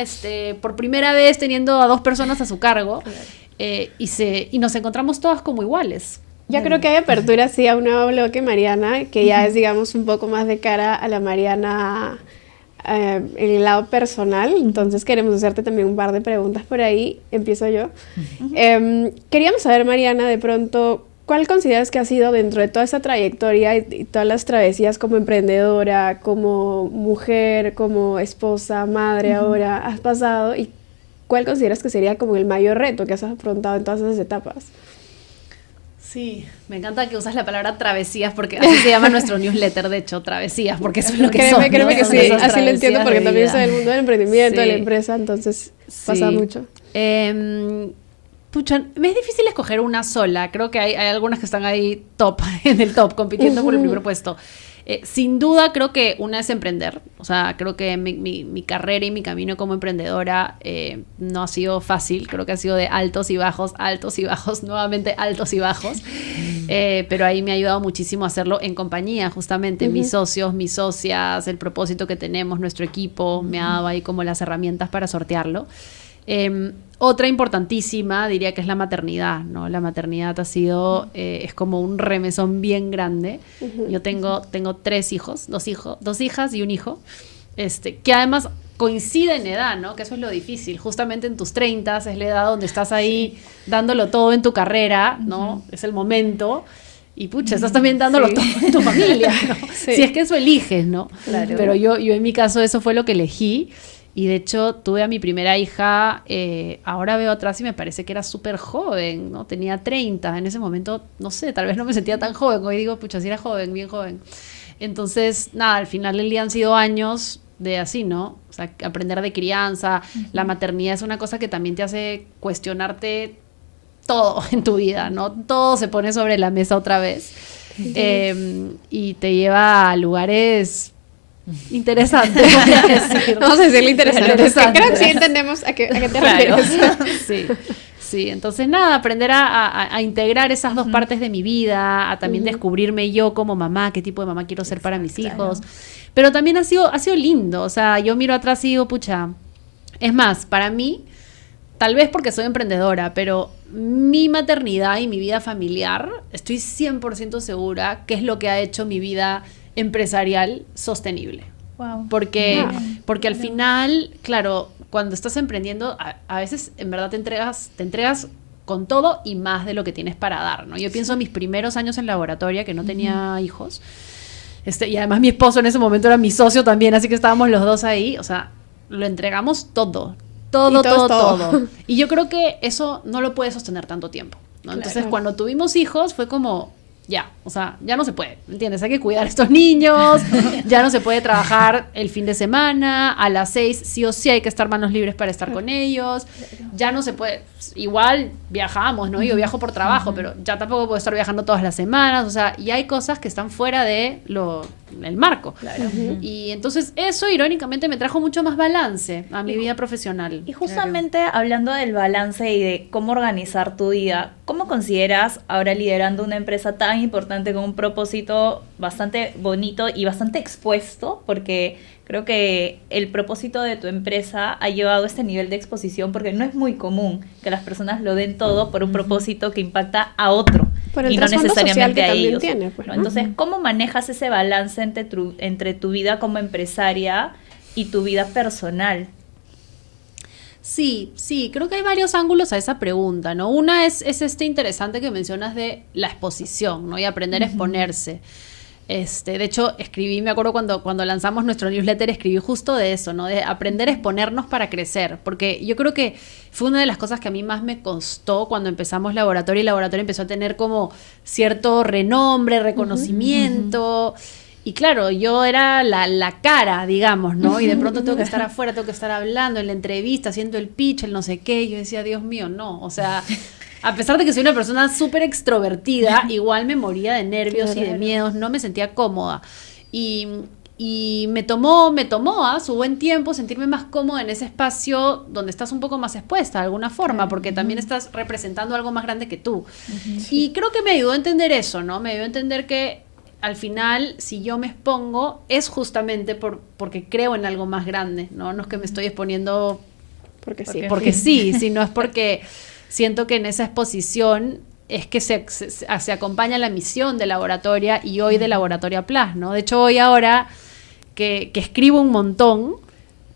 por primera vez teniendo a 2 personas a su cargo, y nos encontramos todas como iguales. Ya creo que hay apertura sí a un nuevo bloque, Mariana, que ya es, digamos, un poco más de cara a la Mariana en el lado personal. Entonces queremos hacerte también un par de preguntas por ahí. Empiezo yo. Queríamos saber, Mariana, de pronto, ¿cuál consideras que ha sido, dentro de toda esa trayectoria y todas las travesías como emprendedora, como mujer, como esposa, madre ahora, has pasado, y cuál consideras que sería como el mayor reto que has afrontado en todas esas etapas? Sí, me encanta que usas la palabra travesías, porque así se llama nuestro newsletter, de hecho, travesías, porque eso es lo que créeme que son sí, así lo entiendo, porque también vida. soy del mundo del emprendimiento, de la empresa, entonces pasa mucho. Pucha, me es difícil escoger una sola. Creo que hay algunas que están ahí en el top, compitiendo por el primer puesto. Sin duda, creo que una es emprender. O sea, creo que mi carrera y mi camino como emprendedora no ha sido fácil. Creo que ha sido de altos y bajos, nuevamente altos y bajos. Pero ahí me ha ayudado muchísimo a hacerlo en compañía, justamente. Mis socios, mis socias, el propósito que tenemos, nuestro equipo, me ha dado ahí como las herramientas para sortearlo. Otra importantísima diría que es la maternidad, ¿no? La maternidad ha sido, es como un remesón bien grande. Yo tengo 3 hijos, dos hijas y un hijo, que además coincide en edad, ¿no? Que eso es lo difícil. Justamente en tus 30 es la edad donde estás ahí dándolo todo en tu carrera, ¿no? Es el momento. Y pucha, estás también dándolo todo en tu familia, ¿no? Sí. Si es que eso eliges, ¿no? Claro. Pero yo en mi caso eso fue lo que elegí. Y de hecho tuve a mi primera hija, ahora veo atrás y me parece que era súper joven, ¿no? Tenía 30. En ese momento, no sé, tal vez no me sentía tan joven. Hoy digo, pucha, sí era joven, bien joven. Entonces, nada, al final del día han sido años de así, ¿no? O sea, aprender de crianza. La maternidad es una cosa que también te hace cuestionarte todo en tu vida, ¿no? Todo se pone sobre la mesa otra vez. Y te lleva a lugares interesantes. Vamos a decirle interesante. Interesante. Creo que sí entendemos a qué te Claro. refieres. Sí, entonces nada, aprender a integrar esas dos partes de mi vida, a también descubrirme yo como mamá, qué tipo de mamá quiero ser para mis hijos. Pero también ha sido lindo, o sea, yo miro atrás y digo, pucha, es más, para mí, tal vez porque soy emprendedora, pero mi maternidad y mi vida familiar, estoy 100% segura que es lo que ha hecho mi vida empresarial sostenible. Wow. Porque al final, claro, cuando estás emprendiendo, a veces en verdad te entregas con todo y más de lo que tienes para dar, ¿no? Yo pienso en mis primeros años en laboratoria, que no tenía hijos, y además mi esposo en ese momento era mi socio también, así que estábamos los dos ahí, o sea, lo entregamos todo. Todo. Y yo creo que eso no lo puede sostener tanto tiempo, ¿no? Entonces, Claro. cuando tuvimos hijos, fue como, ya, o sea, ya no se puede, ¿entiendes? Hay que cuidar a estos niños, ya no se puede trabajar el fin de semana, a las 6 sí o sí hay que estar manos libres para estar con ellos, ya no se puede, igual viajamos, ¿no? Yo viajo por trabajo, pero ya tampoco puedo estar viajando todas las semanas, o sea, y hay cosas que están fuera de el marco. Claro. Y entonces eso irónicamente me trajo mucho más balance a mi vida profesional. Y justamente hablando del balance y de cómo organizar tu vida, ¿cómo consideras ahora liderando una empresa tan importante con un propósito bastante bonito y bastante expuesto? Porque creo que el propósito de tu empresa ha llevado este nivel de exposición porque no es muy común que las personas lo den todo por un propósito que impacta a otro. Por el y no trasfondo social necesariamente que a también ellos, tiene, pues, ¿no? ¿no? Entonces, ¿cómo manejas ese balance entre tu vida como empresaria y tu vida personal? Sí, creo que hay varios ángulos a esa pregunta, ¿no? Una es interesante que mencionas de la exposición, ¿no? Y aprender a exponerse. De hecho, me acuerdo cuando lanzamos nuestro newsletter, escribí justo de eso, ¿no? De aprender a exponernos para crecer, porque yo creo que fue una de las cosas que a mí más me costó cuando empezamos Laboratorio, y Laboratorio empezó a tener como cierto renombre, reconocimiento, y claro, yo era la cara, digamos, ¿no? Y de pronto tengo que estar afuera, tengo que estar hablando en la entrevista, haciendo el pitch, el no sé qué, y yo decía, Dios mío, no, o sea... A pesar de que soy una persona súper extrovertida, igual me moría de nervios y de miedos, no me sentía cómoda. Y me tomó a su buen tiempo sentirme más cómoda en ese espacio donde estás un poco más expuesta de alguna forma, porque también estás representando algo más grande que tú. Y creo que me ayudó a entender eso, ¿no? Me ayudó a entender que al final, si yo me expongo, es justamente porque creo en algo más grande, ¿no? No es que me estoy exponiendo porque sí, sino es porque... Siento que en esa exposición es que se acompaña la misión de Laboratoria y hoy de Laboratoria Plus, ¿no? De hecho, hoy ahora que escribo un montón,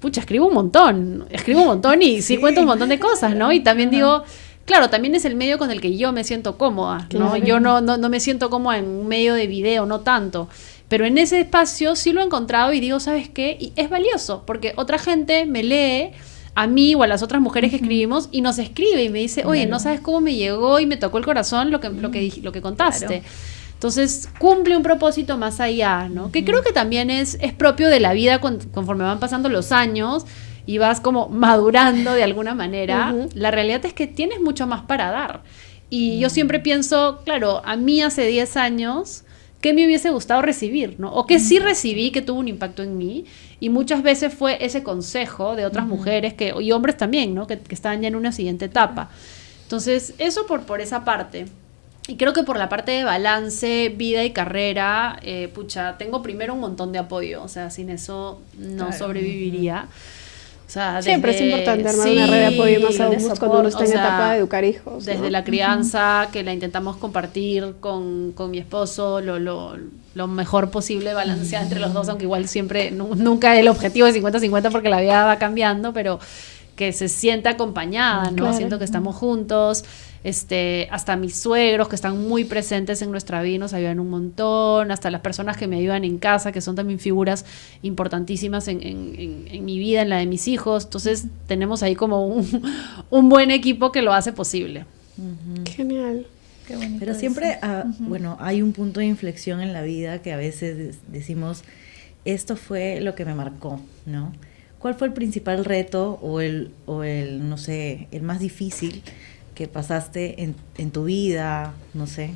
escribo un montón y sí cuento un montón de cosas, ¿no? Y también digo, claro, también es el medio con el que yo me siento cómoda, ¿no? Yo no me siento cómoda en un medio de video, no tanto. Pero en ese espacio sí lo he encontrado y digo, ¿sabes qué? Y es valioso, porque otra gente me lee a mí o a las otras mujeres que escribimos y nos escribe y me dice, oye, no sabes cómo me llegó y me tocó el corazón lo que contaste. Claro. Entonces cumple un propósito más allá, ¿no? Que creo que también es propio de la vida conforme van pasando los años y vas como madurando de alguna manera. La realidad es que tienes mucho más para dar. Y yo siempre pienso, claro, a mí hace 10 años... ¿qué me hubiese gustado recibir, ¿no? O que sí recibí, que tuvo un impacto en mí, y muchas veces fue ese consejo de otras mujeres y hombres también, ¿no? Que estaban ya en una siguiente etapa. Entonces, eso por esa parte. Y creo que por la parte de balance, vida y carrera, tengo primero un montón de apoyo, o sea, sin eso no sobreviviría. O sea, Siempre es importante armar una red de apoyo más aún cuando uno está en etapa de educar hijos, ¿no? Desde la crianza, que la intentamos compartir con mi esposo, lo mejor posible, balancear entre los dos, aunque igual siempre, nunca el objetivo es 50-50 porque la vida va cambiando, pero que se sienta acompañada, ¿no? Claro. Siento que estamos juntos. Hasta mis suegros que están muy presentes en nuestra vida nos ayudan un montón, hasta las personas que me ayudan en casa, que son también figuras importantísimas en mi vida, en la de mis hijos. Entonces tenemos ahí como un buen equipo que lo hace posible. Genial. Qué bonito Pero eso. siempre, bueno, hay un punto de inflexión en la vida que a veces decimos, esto fue lo que me marcó, ¿no? ¿Cuál fue el principal reto o el no sé, el más difícil que pasaste en tu vida, no sé?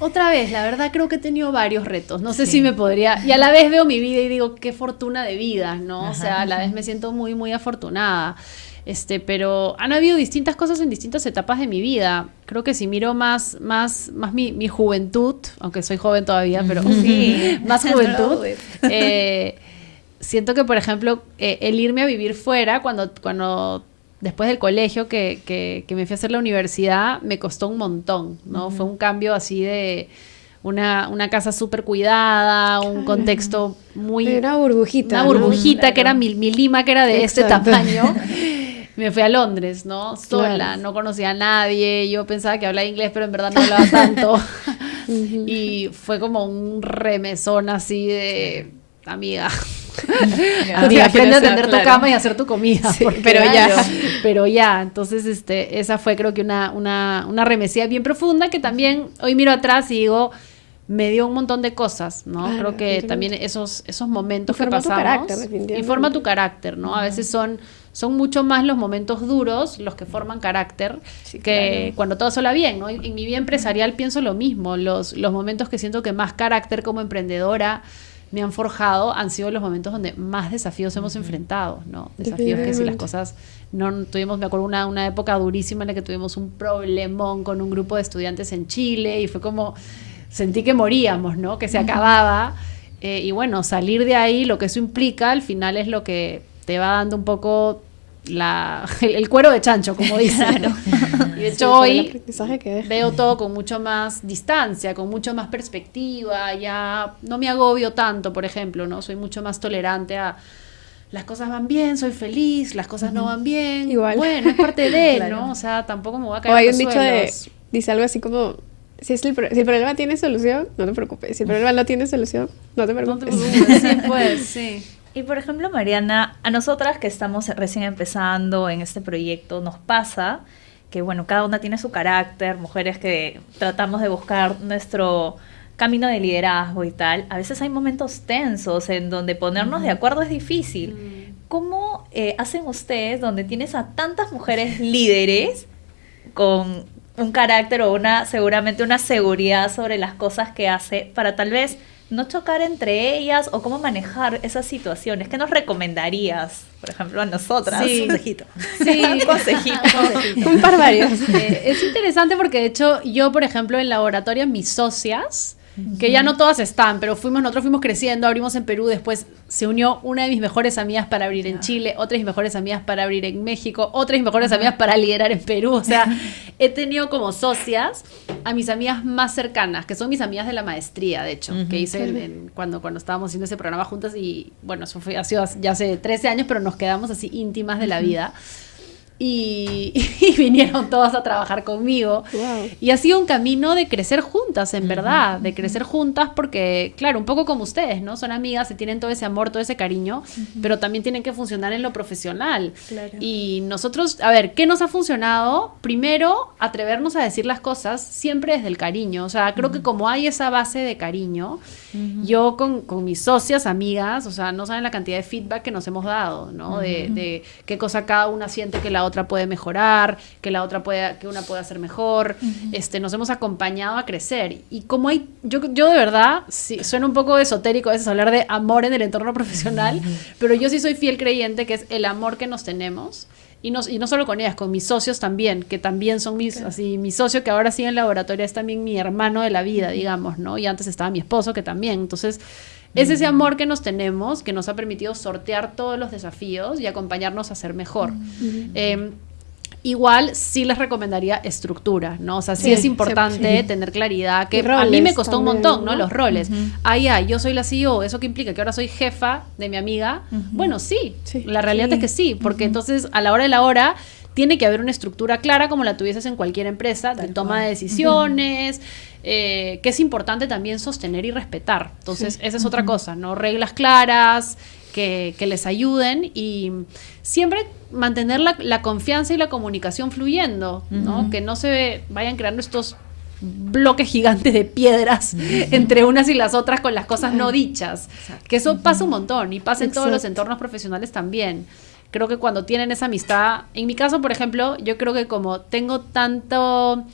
Otra vez, la verdad creo que he tenido varios retos. No sé si me podría... Y a la vez veo mi vida y digo, qué fortuna de vida, ¿no? O sea, a la vez me siento muy, muy afortunada. Pero han habido distintas cosas en distintas etapas de mi vida. Creo que si miro más mi juventud, aunque soy joven todavía, pero Sí. más juventud, siento que, por ejemplo, el irme a vivir fuera, cuando después del colegio que me fui a hacer la universidad, me costó un montón, ¿no? Fue un cambio así de una casa súper cuidada, un contexto muy... Una burbujita. Una ¿no? burbujita, Claro. que era mi Lima, que era de este Exacto. tamaño. Me fui a Londres, ¿no? Sola, Claro. no conocía a nadie. Yo pensaba que hablaba inglés, pero en verdad no hablaba tanto. Y fue como un remesón así de... Amiga, Amiga, aprende a quiero tender ser, tu claro. cama y hacer tu comida. Sí, porque pero ya. Pero ya, entonces esa fue creo que una remesía bien profunda que también hoy miro atrás y digo, me dio un montón de cosas, ¿no? Claro, Creo que definitivamente. también esos momentos Y que forma tu pasamos carácter, y definitivamente. forma tu carácter, ¿no? A veces son mucho más los momentos duros los que forman carácter Sí, que claro. cuando todo sola bien, ¿no? En mi vida empresarial pienso lo mismo, los momentos que siento que más carácter como emprendedora me han forjado han sido los momentos donde más desafíos hemos enfrentado, ¿no? Desafíos que si las Definitivamente. cosas no tuvimos, me acuerdo una época durísima en la que tuvimos un problemón con un grupo de estudiantes en Chile y fue como, sentí que moríamos, ¿no? Que se acababa. Y bueno, salir de ahí, lo que eso implica, al final es lo que te va dando un poco el cuero de chancho, como dicen. Y de hecho Por el hoy aprendizaje que deja. veo todo con mucho más distancia, con mucho más perspectiva, ya no me agobio tanto, por ejemplo, ¿no? Soy mucho más tolerante a las cosas van bien, soy feliz, las cosas no van bien. Igual. Bueno, es parte de, Claro. ¿no? O sea, tampoco me voy a O caer hay en un los dicho suelos. dice algo así como, si el problema tiene solución, no te preocupes. Si el problema no tiene solución, no te No te preocupes. preocupes, sí, pues, sí. Y por ejemplo, Mariana, a nosotras que estamos recién empezando en este proyecto, nos pasa que, bueno, cada una tiene su carácter, mujeres que tratamos de buscar nuestro camino de liderazgo y tal. A veces hay momentos tensos en donde ponernos de acuerdo es difícil. ¿Cómo hacen ustedes donde tienes a tantas mujeres líderes con un carácter o seguramente una seguridad sobre las cosas que hace para tal vez no chocar entre ellas o cómo manejar esas situaciones? ¿Qué nos recomendarías, por ejemplo, a nosotras? Sí. Consejito. Sí, Un consejito. Un par varios. Es interesante porque de hecho yo, por ejemplo, en laboratorio, mis socias, que ya no todas están, pero nosotros fuimos creciendo, abrimos en Perú, después se unió una de mis mejores amigas para abrir en Chile, otra de mis mejores amigas para abrir en México, otra de mis mejores amigas para liderar en Perú. O sea, he tenido como socias a mis amigas más cercanas, que son mis amigas de la maestría, de hecho, que hice cuando estábamos haciendo ese programa juntas y bueno, eso ha sido ya hace 13 años, pero nos quedamos así íntimas de la vida. Y vinieron todas a trabajar conmigo. Wow. Y ha sido un camino de crecer juntas, en verdad, de crecer juntas porque, claro, un poco como ustedes, ¿no? Son amigas, se tienen todo ese amor, todo ese cariño, pero también tienen que funcionar en lo profesional. Claro. Y nosotros, a ver, ¿qué nos ha funcionado? Primero, atrevernos a decir las cosas siempre desde el cariño. O sea, creo que como hay esa base de cariño, yo con mis socias, amigas, o sea, no saben la cantidad de feedback que nos hemos dado, ¿no? De qué cosa cada una siente que la otra puede mejorar, que una puede hacer mejor. Nos hemos acompañado a crecer. Y como yo de verdad, sí, suena un poco esotérico a veces hablar de amor en el entorno profesional, pero yo sí soy fiel creyente que es el amor que nos tenemos. Y no solo con ellas, con mis socios también, que también son mi socio que ahora sigue en laboratorio, es también mi hermano de la vida, digamos, ¿no? Y antes estaba mi esposo, que también. Entonces, Es ese amor que nos tenemos, que nos ha permitido sortear todos los desafíos y acompañarnos a ser mejor. Igual sí les recomendaría estructura, ¿no? O sea, sí es importante tener claridad, que a mí me costó un montón, ¿no? Los roles. Yo soy la CEO, ¿eso qué implica? ¿Que ahora soy jefa de mi amiga? Bueno, sí, la realidad es que sí, porque entonces a la hora de la hora tiene que haber una estructura clara como la tuvieses en cualquier empresa, de toma de decisiones, que es importante también sostener y respetar. Entonces, esa es otra cosa, ¿no? Reglas claras, que les ayuden y siempre mantener la confianza y la comunicación fluyendo, ¿no? Que no se vayan creando estos bloques gigantes de piedras entre unas y las otras con las cosas no dichas. Que eso pasa un montón y pasa en todos los entornos profesionales también. Creo que cuando tienen esa amistad, en mi caso, por ejemplo, yo creo que como tengo tantas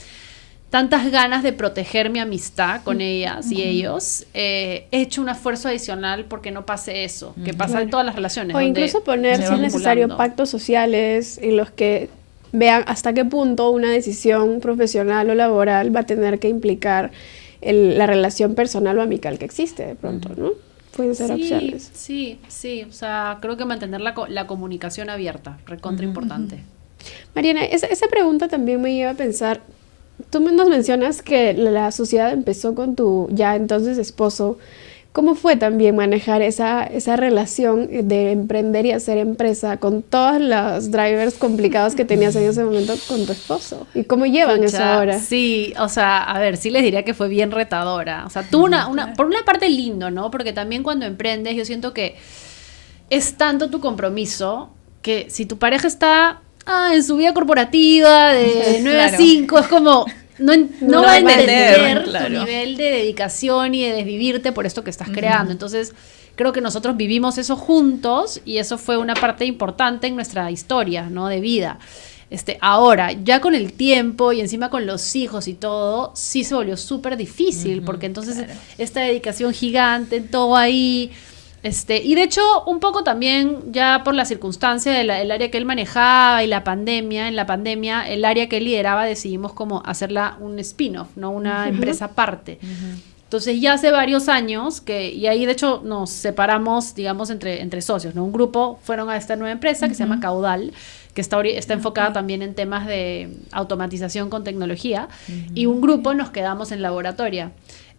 ganas de proteger mi amistad con ellas y ellos, he hecho un esfuerzo adicional porque no pase eso, que pasa en todas las relaciones. O incluso poner, si es necesario, pactos sociales en los que vean hasta qué punto una decisión profesional o laboral va a tener que implicar la relación personal o amical que existe de pronto, ¿no? Pueden ser opciones. Sí, o sea, creo que mantener la comunicación abierta, recontra importante. Mariana, esa pregunta también me lleva a pensar. Tú nos mencionas que la sociedad empezó con tu ya entonces esposo. ¿Cómo fue también manejar esa relación de emprender y hacer empresa con todos los drivers complicados que tenías en ese momento con tu esposo? ¿Y cómo llevan eso ahora? Sí, o sea, a ver, sí les diría que fue bien retadora. O sea, tuvo por una parte lindo, ¿no? Porque también cuando emprendes yo siento que es tanto tu compromiso que si tu pareja está en su vida corporativa de 9 a 5, es como no va a entender tu nivel de dedicación y de desvivirte por esto que estás creando. Entonces, creo que nosotros vivimos eso juntos y eso fue una parte importante en nuestra historia, ¿no? De vida. Ahora, ya con el tiempo y encima con los hijos y todo, sí se volvió súper difícil, porque entonces esta dedicación gigante, todo ahí... y de hecho, un poco también ya por la circunstancia del área que él manejaba y la pandemia, en la pandemia, el área que él lideraba decidimos como hacerla un spin-off, ¿no? Una empresa aparte. Entonces ya hace varios años y ahí de hecho nos separamos, digamos, entre socios, ¿no? Un grupo fueron a esta nueva empresa que se llama Caudal, que está enfocada también en temas de automatización con tecnología, y un grupo nos quedamos en laboratoria.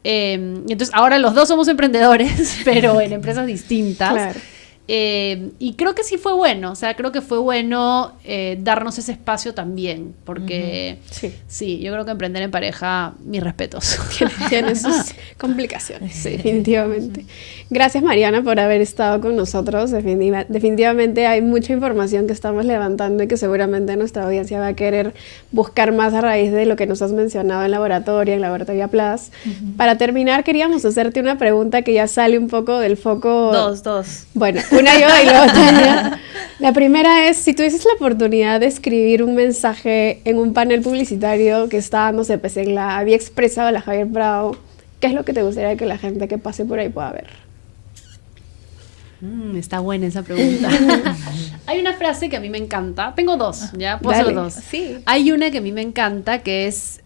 Entonces ahora los dos somos emprendedores, pero en empresas distintas. Claro. Y creo que sí fue bueno, o sea, creo que fue bueno darnos ese espacio también, porque sí, yo creo que emprender en pareja, mis respetos. Tiene sus complicaciones, definitivamente. Gracias, Mariana, por haber estado con nosotros. Definitivamente hay mucha información que estamos levantando y que seguramente nuestra audiencia va a querer buscar más a raíz de lo que nos has mencionado en Laboratoria Plus. Para terminar, queríamos hacerte una pregunta que ya sale un poco del foco. Dos. Bueno, una yo y luego Tania. La primera es, si tuvieses la oportunidad de escribir un mensaje en un panel publicitario que está, no sé, pues en la Vía Expresa o la Javier Prado, ¿qué es lo que te gustaría que la gente que pase por ahí pueda ver? Está buena esa pregunta. Hay una frase que a mí me encanta. Tengo dos, ¿ya? Puedo hacer dos. Sí. Hay una que a mí me encanta que es...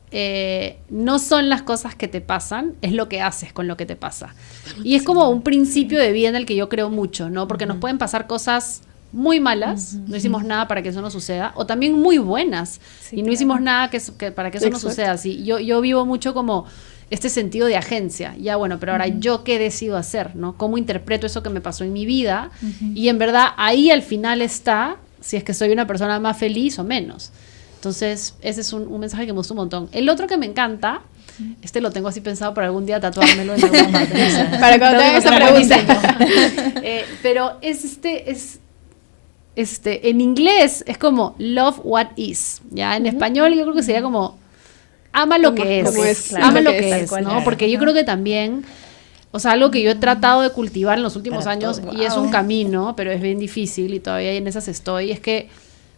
no son las cosas que te pasan, es lo que haces con lo que te pasa. Y es como un principio de vida en el que yo creo mucho, ¿no? Porque nos pueden pasar cosas muy malas, no hicimos nada para que eso no suceda, o también muy buenas, y no hicimos nada para que eso no suceda. Sí, yo vivo mucho como este sentido de agencia. Ya, bueno, pero ahora ¿yo qué decido hacer, no? ¿Cómo interpreto eso que me pasó en mi vida? Y en verdad ahí al final está si es que soy una persona más feliz o menos. Entonces, ese es un mensaje que me gusta un montón. El otro que me encanta, lo tengo así pensado para algún día tatuármelo en alguna parte. Para cuando te haga esa pregunta. Pero en inglés es como love what is, ¿ya? En español yo creo que sería como ama lo que es. Claro. Ama lo que es, ¿no? Porque yo creo que también... O sea, algo que yo he tratado de cultivar en los últimos años, y es un camino, pero es bien difícil y todavía en esas estoy, es que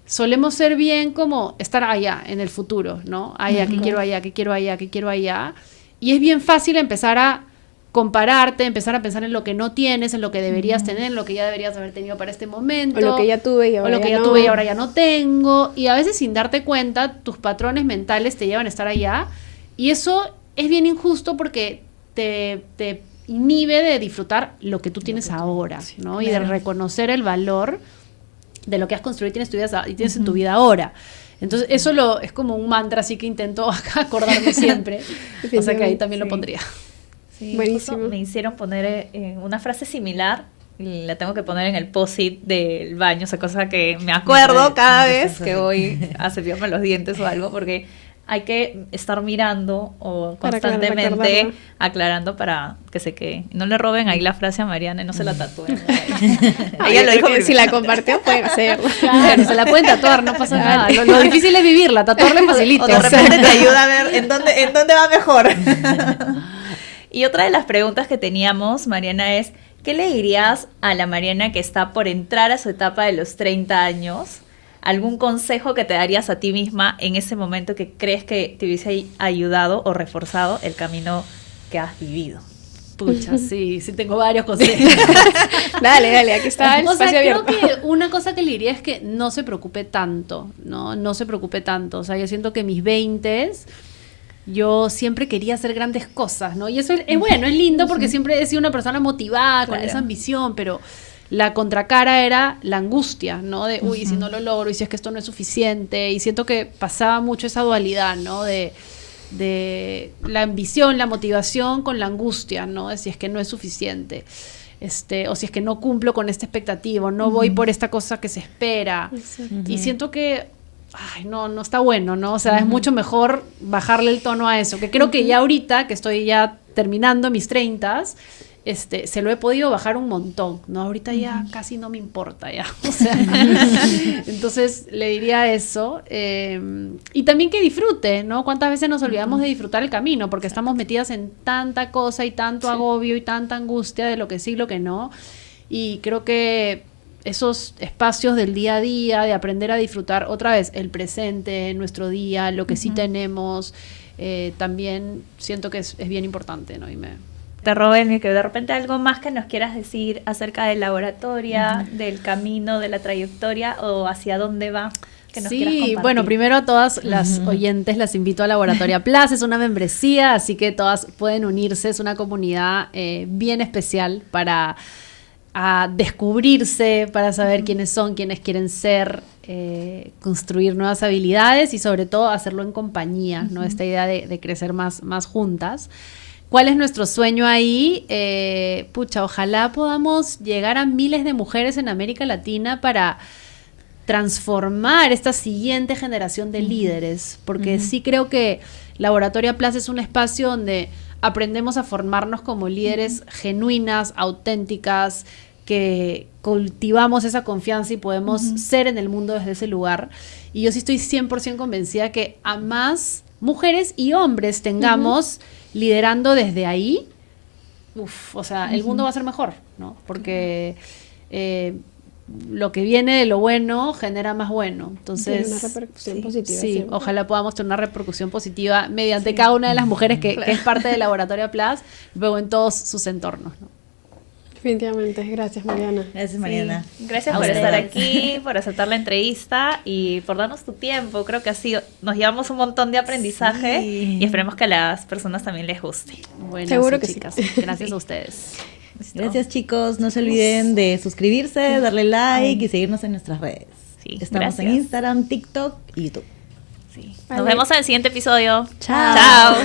solemos ser bien como estar allá en el futuro, ¿no? Allá, que quiero allá, que quiero allá, que quiero allá. Y es bien fácil empezar a compararte, empezar a pensar en lo que no tienes, en lo que deberías tener, en lo que ya deberías haber tenido para este momento. O lo que ya tuve y ahora tuve y ahora ya no tengo. Y a veces sin darte cuenta, tus patrones mentales te llevan a estar allá. Y eso es bien injusto porque te inhibe de disfrutar lo que tú tienes ahora, ¿no? Y de reconocer el valor de lo que has construido y tienes en tu vida ahora. Entonces, eso es como un mantra, así que intento acordarme siempre. O sea que ahí también lo pondría. Sí, buenísimo. Me hicieron poner una frase similar y la tengo que poner en el post-it del baño, o sea, cosa que me acuerdo cada vez que voy a cepillarme los dientes o algo, porque hay que estar mirando o Para constantemente aclarando para que se quede. No le roben ahí la frase a Mariana y no se la tatúen. Ella lo dijo, si la compartió pueden hacerlo. Claro, se la pueden tatuar, no pasa nada. Lo difícil es vivirla, tatuarla es facilito. O de repente te ayuda a ver en dónde va mejor. Y otra de las preguntas que teníamos, Mariana, es ¿qué le dirías a la Mariana que está por entrar a su etapa de los 30 años? ¿Algún consejo que te darías a ti misma en ese momento que crees que te hubiese ayudado o reforzado el camino que has vivido? Pucha, sí tengo varios consejos. Dale, aquí está el espacio abierto. Creo que una cosa que le diría es que no se preocupe tanto, no se preocupe tanto. O sea, yo siento que mis 20s yo siempre quería hacer grandes cosas, ¿no? Y eso es bueno, es lindo porque siempre he sido una persona motivada con esa ambición, pero la contracara era la angustia, ¿no? De, uy, si no lo logro, y si es que esto no es suficiente. Y siento que pasaba mucho esa dualidad, ¿no? De la ambición, la motivación con la angustia, ¿no? De si es que no es suficiente. O si es que no cumplo con esta expectativa, no voy por esta cosa que se espera. Y siento que no está bueno, ¿no? O sea, es mucho mejor bajarle el tono a eso, que creo que ya ahorita, que estoy ya terminando mis 30s, se lo he podido bajar un montón, ¿no? Ahorita ya casi no me importa ya, o sea, entonces le diría eso, y también que disfrute, ¿no? ¿Cuántas veces nos olvidamos de disfrutar el camino? Porque estamos metidas en tanta cosa y tanto agobio y tanta angustia de lo que sí y lo que no, y creo que esos espacios del día a día, de aprender a disfrutar otra vez el presente, nuestro día, lo que sí tenemos, también siento que es bien importante, ¿no? Y Robin, que de repente algo más que nos quieras decir acerca del laboratorio, del camino, de la trayectoria o hacia dónde va. Que nos quieras compartir. Bueno, primero a todas las oyentes las invito a Laboratoria Plus, es una membresía, así que todas pueden unirse, es una comunidad bien especial para descubrirse, para saber quiénes son, quiénes quieren ser, construir nuevas habilidades y sobre todo hacerlo en compañía, ¿no? Esta idea de crecer más juntas. ¿Cuál es nuestro sueño ahí? Ojalá podamos llegar a miles de mujeres en América Latina para transformar esta siguiente generación de líderes, porque sí creo que Laboratoria Plus es un espacio donde aprendemos a formarnos como líderes genuinas, auténticas, que cultivamos esa confianza y podemos ser en el mundo desde ese lugar. Y yo sí estoy 100% convencida que a más mujeres y hombres tengamos liderando desde ahí, o sea, el mundo va a ser mejor, ¿no? Porque lo que viene de lo bueno genera más bueno. Entonces, tiene una repercusión positiva. Sí, siempre. ojalá podamos tener una repercusión positiva mediante cada una de las mujeres que es parte de Laboratorio Plus, luego en todos sus entornos, ¿no? Definitivamente. Gracias, Mariana. Gracias, Mariana. Sí. Gracias A por ustedes. estar aquí, por aceptar la entrevista y por darnos tu tiempo. Creo que nos llevamos un montón de aprendizaje y esperemos que a las personas también les guste. Bueno, Seguro que chicas. sí. Gracias a ustedes. ¿Listo? Gracias, chicos. No se olviden de suscribirse, darle like y seguirnos en nuestras redes. Sí, Estamos en gracias. Instagram, TikTok y YouTube. Sí. Vale. Nos vemos en el siguiente episodio. Chao. Chao.